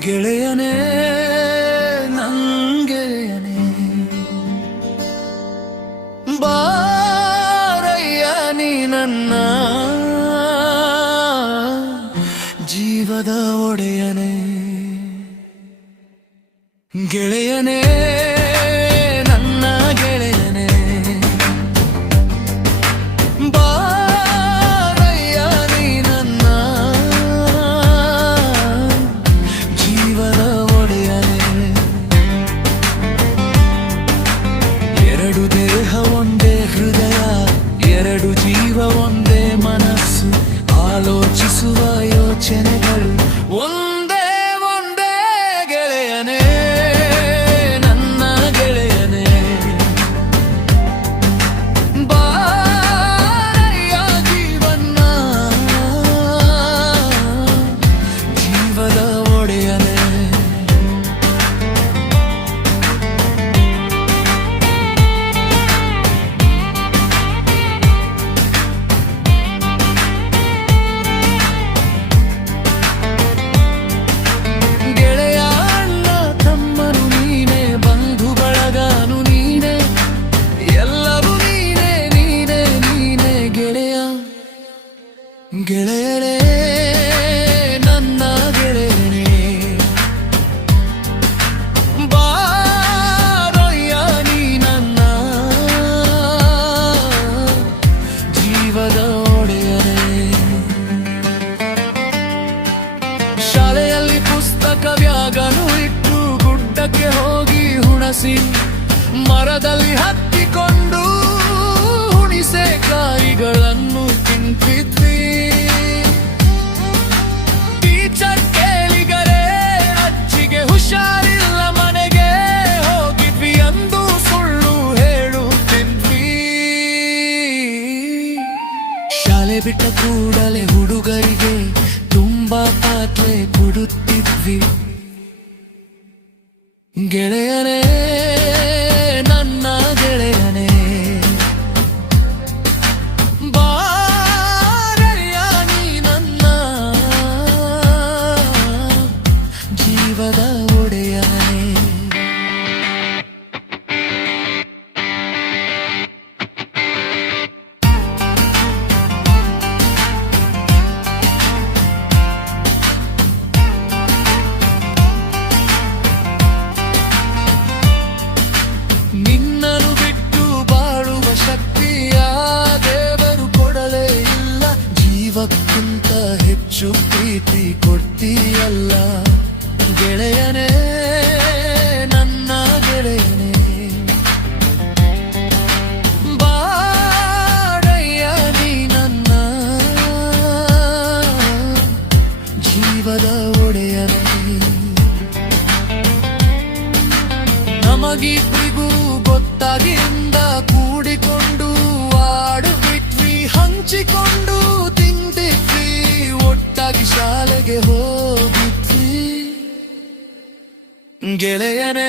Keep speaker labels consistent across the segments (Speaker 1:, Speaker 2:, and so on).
Speaker 1: ಗೆಳೆಯನೇ ನಂಗೆಳೆಯನೇ ಬಾರಯ್ಯ ನೀ ನನ್ನ ಜೀವದ ಒಡೆಯನೇ. ಗೆಳೆಯನೇ ಗೆಳೆಯರೇ, ನನ್ನ ಗೆಳೆಯನೇ. ಬಾರಯ್ಯ ನೀ ನನ್ನ. ಜೀವದ ಒಡೆಯನೇ ಶಾಲೆಯಲ್ಲಿ ಪುಸ್ತಕ ವ್ಯಾಗನು ಇಟ್ಟು ಗುಡ್ಡಕ್ಕೆ ಹೋಗಿ ಹುಣಸಿ, ಮರದಲ್ಲಿ ಹತ್ತಿಕೊಂಡು ಹುಣಿಸೆ ಕಾಯಿಗಳನ್ನು ತಿಂತಿದ್ವಿ ಬಿಟ್ಟ ಕೂಡಲೇ ಹುಡುಗರಿಗೆ ತುಂಬಾ ಪಾತ್ರೆ ಕೊಡುತ್ತಿದ್ವಿ. ಗೆಳೆಯನೇ ಜೀವಕ್ಕಿಂತ ಹೆಚ್ಚು ಪ್ರೀತಿ ಕೊಡ್ತೀಯಲ್ಲ? ಗೆಳೆಯನೇ, ನನ್ನ ಗೆಳೆಯನೇ. ಬಾಡಯ್ಯ, ನೀ ನನ್ನ. ಜೀವದ ಒಡೆಯನೇ. ನಮಗಿಬ್ಬರಿಗೂ ಗೊತ್ತಾಗಿಂದ ಕೂಡಿಕೊಂಡು ಆಡುಬಿಟ್ವಿ ಹಂಚಿಕೊಂಡು ತಿಂದಿದ್ವಿ ಒಟ್ಟಾಗಿ ಶಾಲೆಗೆ ಹೋಗಿದ್ವಿ ಗೆಳೆಯನೇ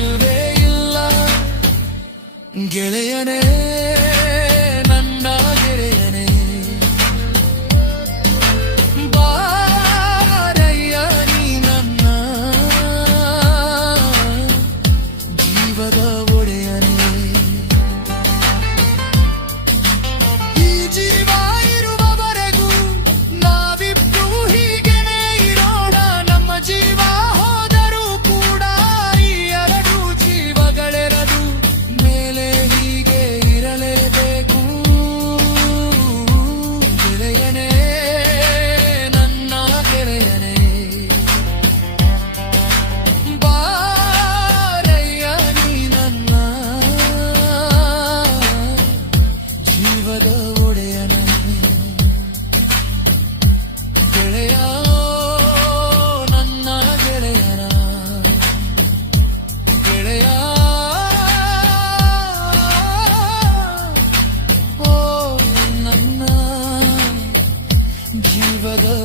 Speaker 1: yıl ve yıllar Geleyene.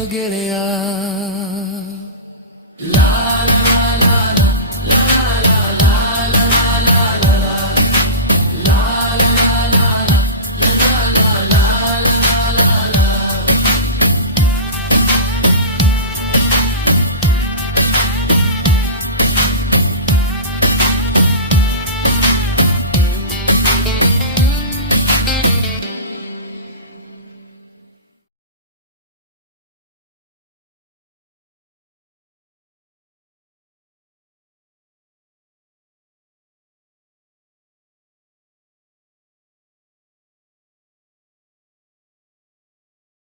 Speaker 1: Get it.